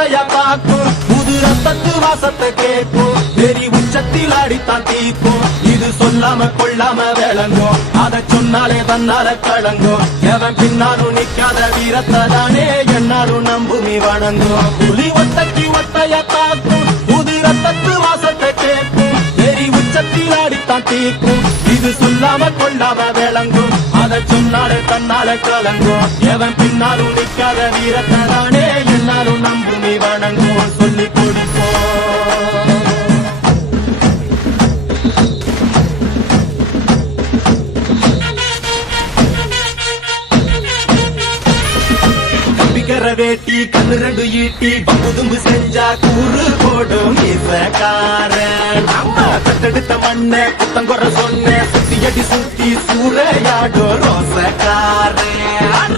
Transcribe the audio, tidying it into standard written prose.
ஒத்தையா தாக்கும், புது ரத்தத்து வாசத்தை கேட்கும், வெறி உச்சத்தில் அடித்தான் தீக்கும். இது சொல்லாம கொள்ளாம விளங்கும், அதை சொன்னாலே தன்னால கலங்கும். எவன் பின்னாலும் நிக்காத வீரத்தை தானே என்னாலும் நம்புமி வணங்கும். புலி ஒத்தைக்கு ஒத்தையா தாக்கும், புது ரத்தத்து வாசத்தை கேட்கும், வெறி உச்சத்தில் அடித்தான் தீக்கும். இது சொல்லாம கொள்ளாம விளங்கும், அதை சொன்னாலே தன்னால கலங்கும். எவன் பின்னாலும் நிக்காத வீரத்தை தானே என்னாலும் நம்புமி வணங்கும். சொல்லி கொடுப்போம். வேட்டி கண்ணு ரெண்டு ஈட்டி பங்குதும்பு செஞ்சா கூறு போடும் இசக்காரன். நம்ம தட்டெடுத்த மண்ண குத்தங்குற சொன்ன சுத்தி அடி சுத்தி சூறையாடும் ரோசக்காரன்.